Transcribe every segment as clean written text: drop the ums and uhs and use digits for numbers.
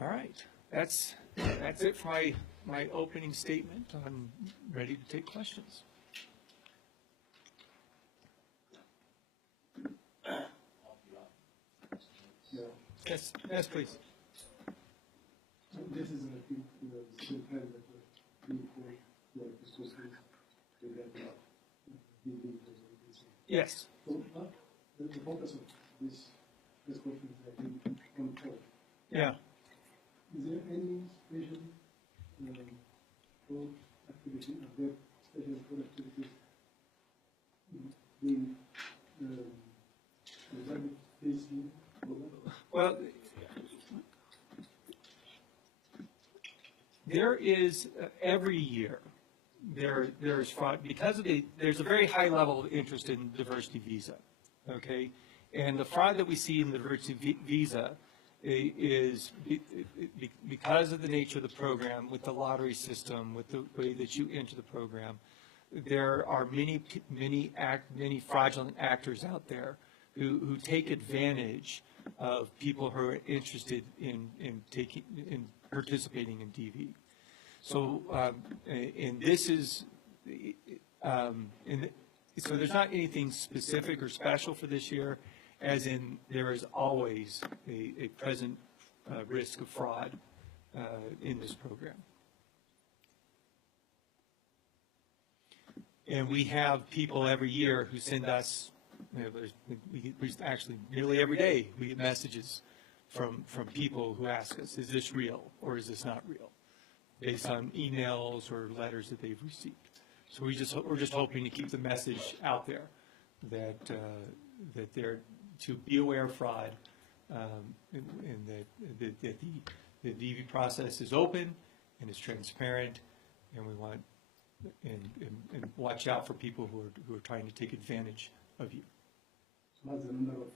All right, that's it for my opening statement. I'm ready to take questions. Yes, yes, please. This is, I think, the same time that we report like the sources they get Yes. So the focus of this question is, I think, control. Yeah. Is there any special fraud activity, are there special fraud activities being facing? Well, there is every year there's fraud because of there's a very high level of interest in diversity visa, okay, and the fraud that we see in the diversity visa is because of the nature of the program, with the lottery system, with the way that you enter the program. There are many fraudulent actors out there who take advantage of people who are interested in participating in DV. So, and this is, so there's not anything specific or special for this year, as in there is always a present risk of fraud in this program. And we have people every year who send us, we actually nearly every day we get messages from people who ask us, is this real or is this not real, based on emails or letters that they've received. So we're just hoping to keep the message out there that they're to be aware of fraud, and that the DV process is open and is transparent, and we want and watch out for people who are trying to take advantage of you. So what's the number of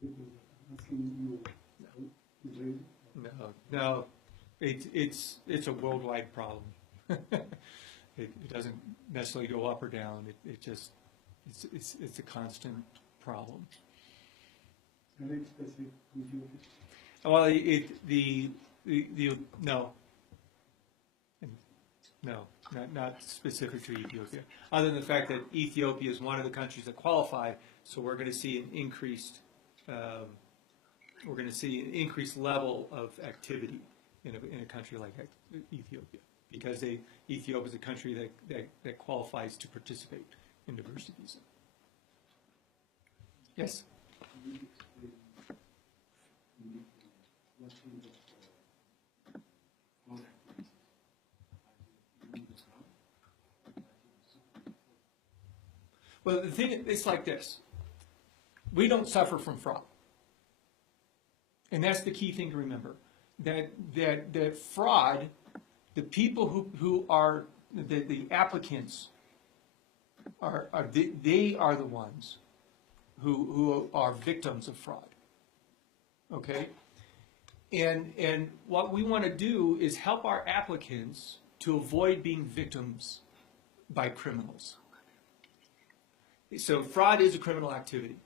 people asking you is raised? No, it's a worldwide problem. It doesn't necessarily go up or down. It's a constant problem. Very specific with you? Well, no, not specific to Ethiopia. Other than the fact that Ethiopia is one of the countries that qualify, so we're going to see an increased level of activity in a country like Ethiopia, because Ethiopia is a country that qualifies to participate in diversity visa. Yes. Well, the thing is like this. We don't suffer from fraud. And that's the key thing to remember. That fraud, the people who are the applicants they are the ones who are victims of fraud. Okay? And what we want to do is help our applicants to avoid being victims by criminals. So fraud is a criminal activity.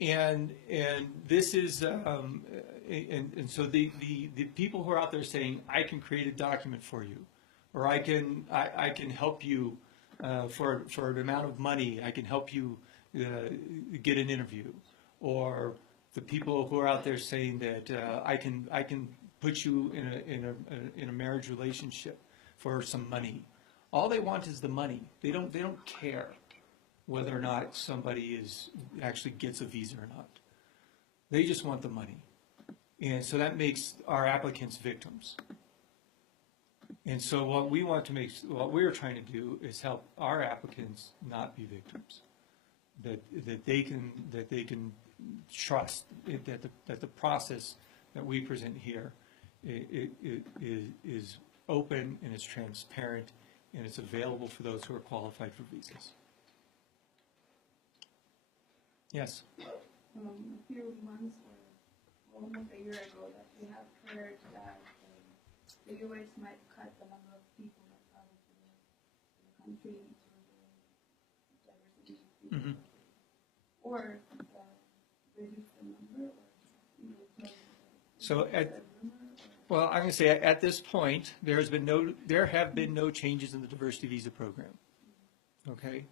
And this is and so the people who are out there saying, I can create a document for you, or I can help you for an amount of money, I can help you get an interview, or the people who are out there saying that I can put you in a marriage relationship for some money. All they want is the money. They don't care whether or not somebody actually gets a visa or not. They just want the money. And so that makes our applicants victims. And so what we're trying to do is help our applicants not be victims. That they can trust that the process that we present here is open and it's transparent and it's available for those who are qualified for visas. Yes. A few months or almost a year ago, that we have heard that the U.S. might cut the number of people that travel to the country to diversity, or reduce the number, or So well, I'm going to say at this point, there have been no changes in the diversity visa program. Okay?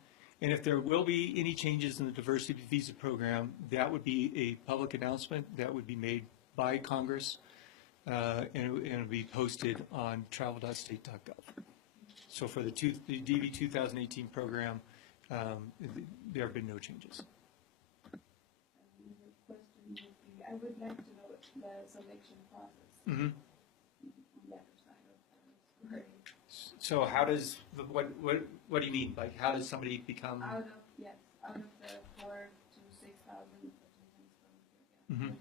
And if there will be any changes in the diversity visa program, that would be a public announcement that would be made by Congress, and it would be posted on travel.state.gov. So for the DV 2018 program, there have been no changes. Another question would be, I would like to know the selection process Mm-hmm. on the other side of the story. So how does, what do you mean? Like, how does somebody become? Out of the 4,000 to 6,000 applicants from Mhm.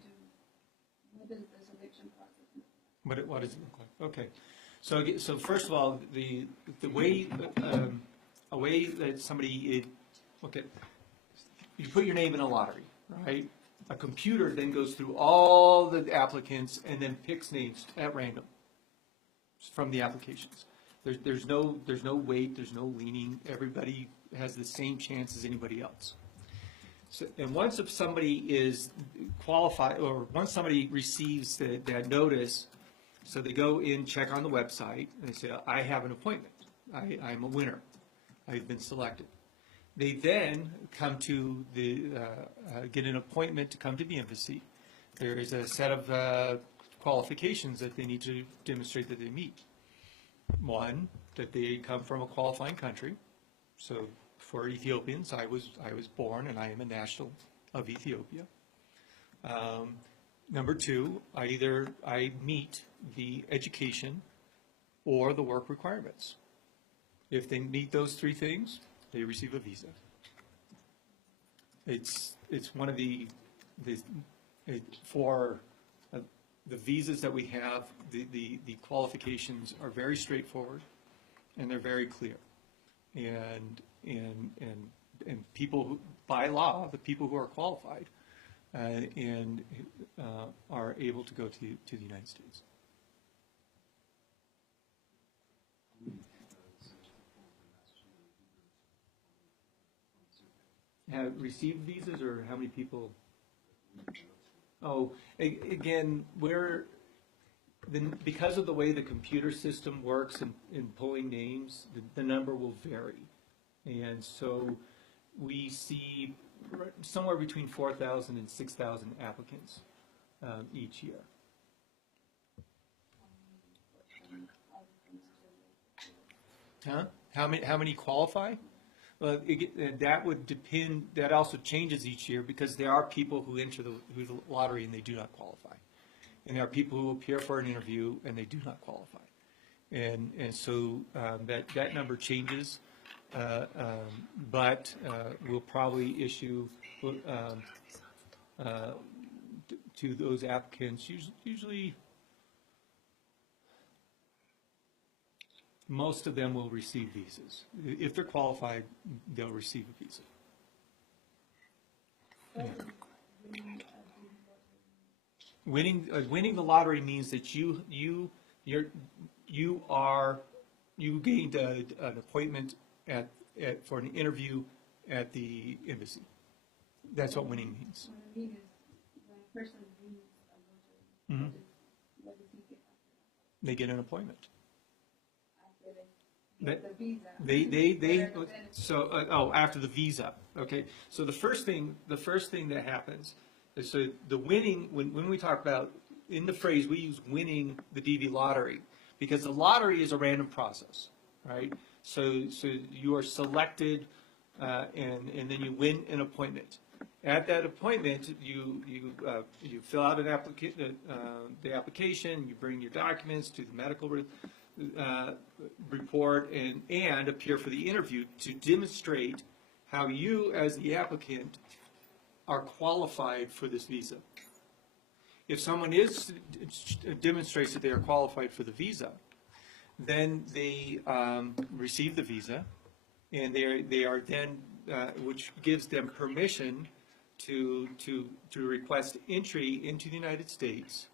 what is the selection process look like? What does it look like? Okay. So first of all, the way, a way that somebody, okay, you put your name in a lottery, right? A computer then goes through all the applicants and then picks names at random from the applications. There's no weight, there's no leaning. Everybody has the same chance as anybody else. So, and once if somebody is qualified, or once somebody receives that notice, so they go in, check on the website, and they say, I have an appointment. I'm a winner. I've been selected. They then come to get an appointment to come to the embassy. There is a set of qualifications that they need to demonstrate that they meet. One, that they come from a qualifying country. So for Ethiopians, I was born and I am a national of Ethiopia. Number two, I meet the education or the work requirements. If they meet those three things, they receive a visa. It's one of the visas that we have, the qualifications are very straightforward and they're very clear. And people who, by law, the people who are qualified are able to go to the United States. Have received visas, or how many people? Oh, again, because of the way the computer system works in pulling names, the number will vary. And so we see somewhere between 4,000 and 6,000 applicants each year. Huh? How many qualify? Well, that would depend. That also changes each year because there are people who enter the lottery and they do not qualify, and there are people who appear for an interview and they do not qualify, and so that number changes. But we'll probably issue to those applicants usually. Most of them will receive visas. If they're qualified, they'll receive a visa. Yeah. Winning the lottery means that you gained an appointment for an interview at the embassy. That's what winning means. What I mean is, when a person wins a lottery, what does he get after that? They get an appointment. After the visa. After the visa. Okay. So the first thing that happens is, so the winning, when we talk about, in the phrase we use winning the DV lottery, because the lottery is a random process, right? So you are selected and then you win an appointment. At that appointment, you fill out the application, you bring your documents to the medical report and appear for the interview to demonstrate how you, as the applicant, are qualified for this visa. If someone demonstrates that they are qualified for the visa, then they receive the visa, and they are then, which gives them permission to request entry into the United States.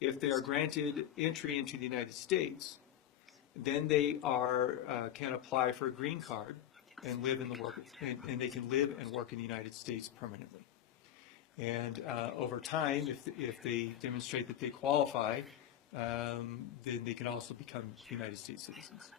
If they are granted entry into the United States, then they can apply for a green card and live in the work, and they can live and work in the United States permanently. And over time, if they demonstrate that they qualify, then they can also become United States citizens.